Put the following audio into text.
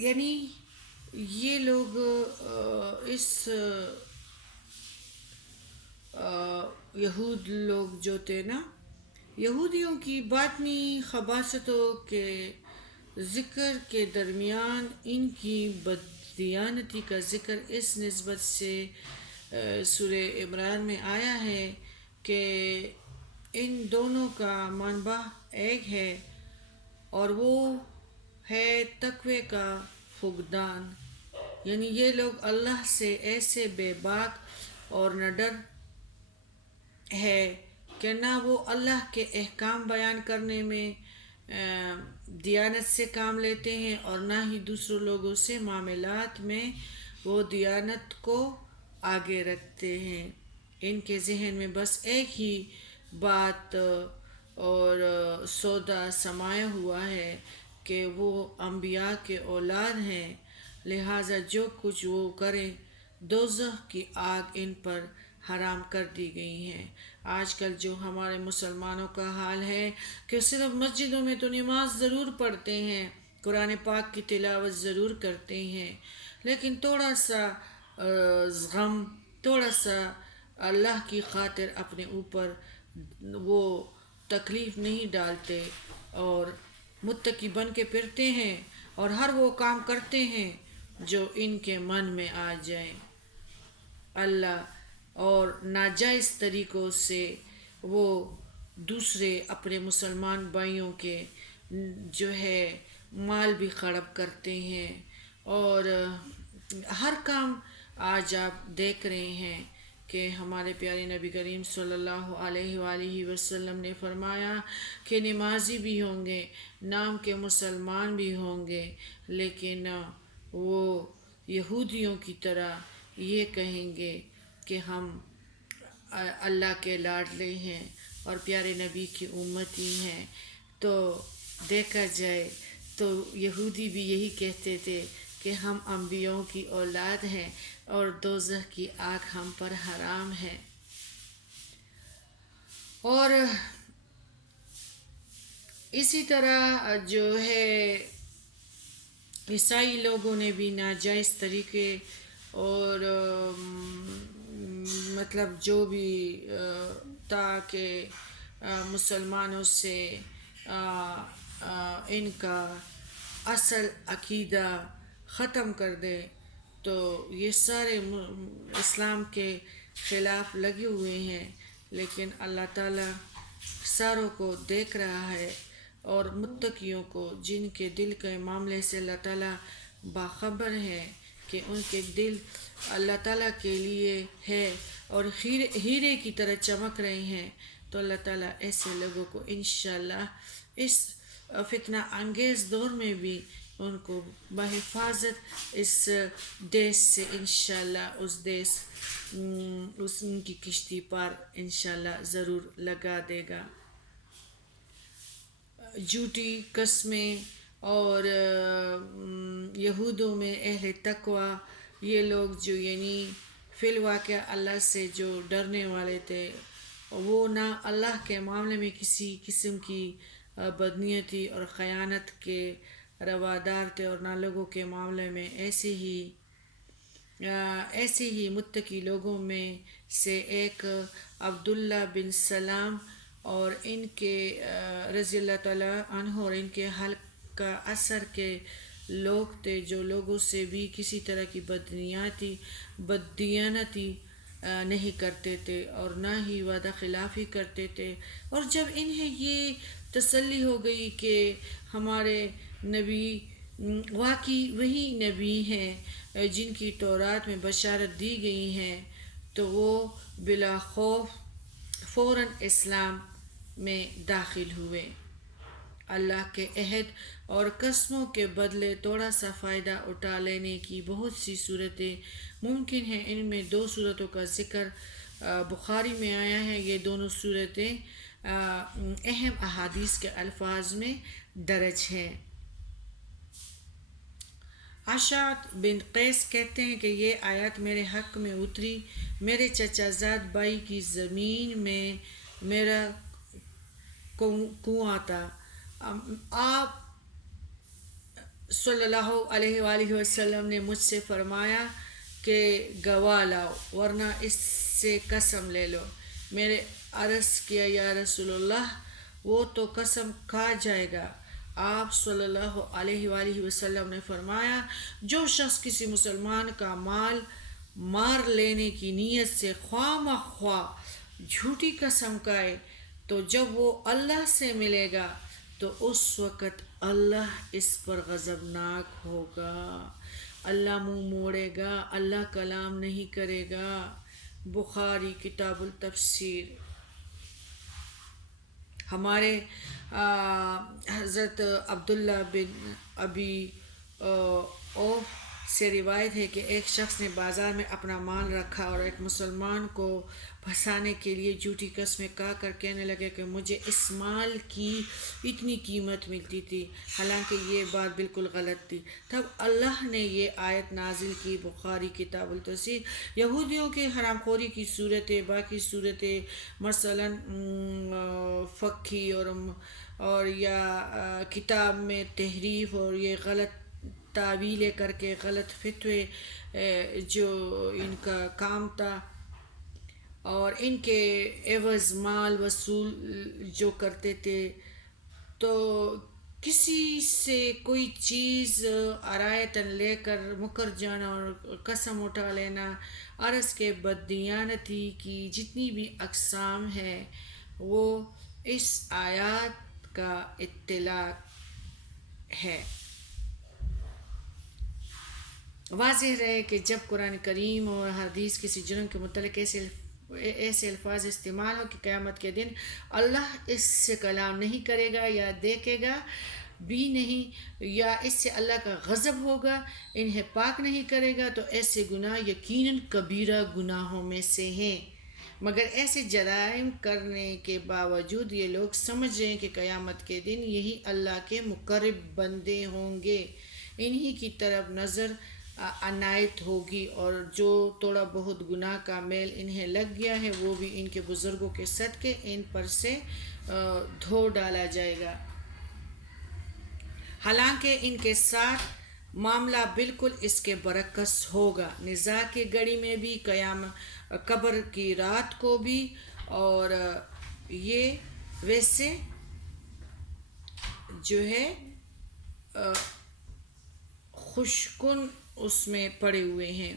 یعنی یہ لوگ اس یہود لوگ جو تھے نا، یہودیوں کی باطنی خباثتوں کے ذکر کے درمیان ان کی بددیانتی کا ذکر اس نسبت سے سورہ عمران میں آیا ہے کہ ان دونوں کا منبع ایک ہے، اور وہ ہے تقوی کا فقدان۔ یعنی یہ لوگ اللہ سے ایسے بے باک اور نڈر ہے کہ نہ وہ اللہ کے احکام بیان کرنے میں دیانت سے کام لیتے ہیں، اور نہ ہی دوسروں لوگوں سے معاملات میں وہ دیانت کو آگے رکھتے ہیں۔ ان کے ذہن میں بس ایک ہی بات اور سودا سمایا ہوا ہے کہ وہ انبیاء کے اولاد ہیں، لہٰذا جو کچھ وہ کریں دوزخ کی آگ ان پر حرام کر دی گئی ہے۔ آج کل جو ہمارے مسلمانوں کا حال ہے کہ صرف مسجدوں میں تو نماز ضرور پڑھتے ہیں، قرآن پاک کی تلاوت ضرور کرتے ہیں، لیکن تھوڑا سا غم، تھوڑا سا اللہ کی خاطر اپنے اوپر وہ تکلیف نہیں ڈالتے، اور متقی بن کے پھرتے ہیں اور ہر وہ کام کرتے ہیں جو ان کے من میں آ جائیں اللہ، اور ناجائز طریقوں سے وہ دوسرے اپنے مسلمان بھائیوں کے جو ہے مال بھی خراب کرتے ہیں، اور ہر کام آج آپ دیکھ رہے ہیں کہ ہمارے پیارے نبی کریم صلی اللہ علیہ وآلہ وسلم نے فرمایا کہ نمازی بھی ہوں گے، نام کے مسلمان بھی ہوں گے، لیکن وہ یہودیوں کی طرح یہ کہیں گے کہ ہم اللہ کے لاڈلے ہیں اور پیارے نبی کی امتی ہیں۔ تو دیکھا جائے تو یہودی بھی یہی کہتے تھے کہ ہم انبیاءوں کی اولاد ہیں اور دوزخ کی آگ ہم پر حرام ہے۔ اور اسی طرح جو ہے عیسائی لوگوں نے بھی ناجائز طریقے اور مطلب جو بھی تاکہ مسلمانوں سے ان کا اصل عقیدہ ختم کر دے، تو یہ سارے اسلام کے خلاف لگے ہوئے ہیں، لیکن اللہ تعالیٰ ساروں کو دیکھ رہا ہے، اور متقیوں کو جن کے دل کے معاملے سے اللہ تعالیٰ باخبر ہے کہ ان کے دل اللہ تعالیٰ کے لیے ہے اور ہیرے کی طرح چمک رہے ہیں، تو اللہ تعالیٰ ایسے لوگوں کو انشاءاللہ اس فتنہ انگیز دور میں بھی ان کو بحفاظت اس دیش سے انشاءاللہ اس ان کی کشتی پر انشاءاللہ ضرور لگا دے گا۔ جھوٹی قسمیں اور یہودوں میں اہل تقوی یہ لوگ جو یعنی فی الواقع اللہ سے جو ڈرنے والے تھے، وہ نہ اللہ کے معاملے میں کسی قسم کی بدنیتی اور خیانت کے روادار تھے، اور نہ لوگوں کے معاملے میں ایسے ہی متقی لوگوں میں سے ایک عبداللہ بن سلام اور ان کے رضی اللہ تعالیٰ عنہ اور ان کے حلق کا اثر کے لوگ تھے، جو لوگوں سے بھی کسی طرح کی بددیانتی نہیں کرتے تھے اور نہ ہی وعدہ خلافی کرتے تھے۔ اور جب انہیں یہ تسلی ہو گئی کہ ہمارے نبی واقعی وہی نبی ہیں جن کی تورات میں بشارت دی گئی ہے، تو وہ بلا خوف فوراً اسلام میں داخل ہوئے۔ اللہ کے عہد اور قسموں کے بدلے تھوڑا سا فائدہ اٹھا لینے کی بہت سی صورتیں ممکن ہیں۔ ان میں دو صورتوں کا ذکر بخاری میں آیا ہے۔ یہ دونوں صورتیں اہم احادیث کے الفاظ میں درج ہیں۔ اشعث بن قیس کہتے ہیں کہ یہ آیت میرے حق میں اتری، میرے چچا زاد بھائی کی زمین میں میرا کنواں تھا، آپ صلی اللہ علیہ وآلہ وسلم نے مجھ سے فرمایا کہ گواہ لاؤ ورنہ اس سے قسم لے لو۔ میرے عرض کیا یا رسول اللہ وہ تو قسم کھا جائے گا۔ آپ صلی اللہ علیہ وآلہ وسلم نے فرمایا جو شخص کسی مسلمان کا مال مار لینے کی نیت سے خواہ مخواہ جھوٹی قسم کھائے تو جب وہ اللہ سے ملے گا تو اس وقت اللہ اس پر غضبناک ہوگا، اللہ منہ موڑے گا، اللہ کلام نہیں کرے گا۔ بخاری کتاب التفسیر۔ ہمارے حضرت عبداللہ بن ابی اوف سے روایت ہے کہ ایک شخص نے بازار میں اپنا مال رکھا اور ایک مسلمان کو پھنسانے کے لیے جھوٹی قسمیں کھا کر کہنے لگے کہ مجھے اس مال کی اتنی قیمت ملتی تھی، حالانکہ یہ بات بالکل غلط تھی۔ تب اللہ نے یہ آیت نازل کی، بخاری کتاب التفسیر۔ یہودیوں کے حرام خوری کی صورتیں، باقی صورتیں مثلاً فقہی اور یا کتاب میں تحریف اور یہ غلط تعویلیں کر کے غلط فتوے جو ان کا کام تھا، اور ان کے عوض مال وصول جو کرتے تھے، تو کسی سے کوئی چیز عرایتاً لے کر مکر جانا اور قسم اٹھا لینا، عرض کے بددیانتی کی جتنی بھی اقسام ہیں وہ اس آیات کا اطلاق ہے۔ واضح رہے کہ جب قرآن کریم اور حدیث کسی جرم کے متعلق ایسے الفاظ استعمال ہو کہ قیامت کے دن اللہ اس سے کلام نہیں کرے گا یا دیکھے گا بھی نہیں، یا اس سے اللہ کا غضب ہوگا، انہیں پاک نہیں کرے گا، تو ایسے گناہ یقیناً کبیرہ گناہوں میں سے ہیں۔ مگر ایسے جرائم کرنے کے باوجود یہ لوگ سمجھ رہے ہیں کہ قیامت کے دن یہی اللہ کے مقرب بندے ہوں گے، انہی کی طرف نظر عنایت ہوگی، اور جو تھوڑا بہت گناہ کا میل انہیں لگ گیا ہے وہ بھی ان کے بزرگوں کے صدقے ان پر سے دھو ڈالا جائے گا، حالانکہ ان کے ساتھ معاملہ بالکل اس کے برعکس ہوگا۔ نزاع کی گھڑی میں بھی، قبر کی رات کو بھی، اور یہ ویسے جو ہے خوشکن اس میں پڑے ہوئے ہیں۔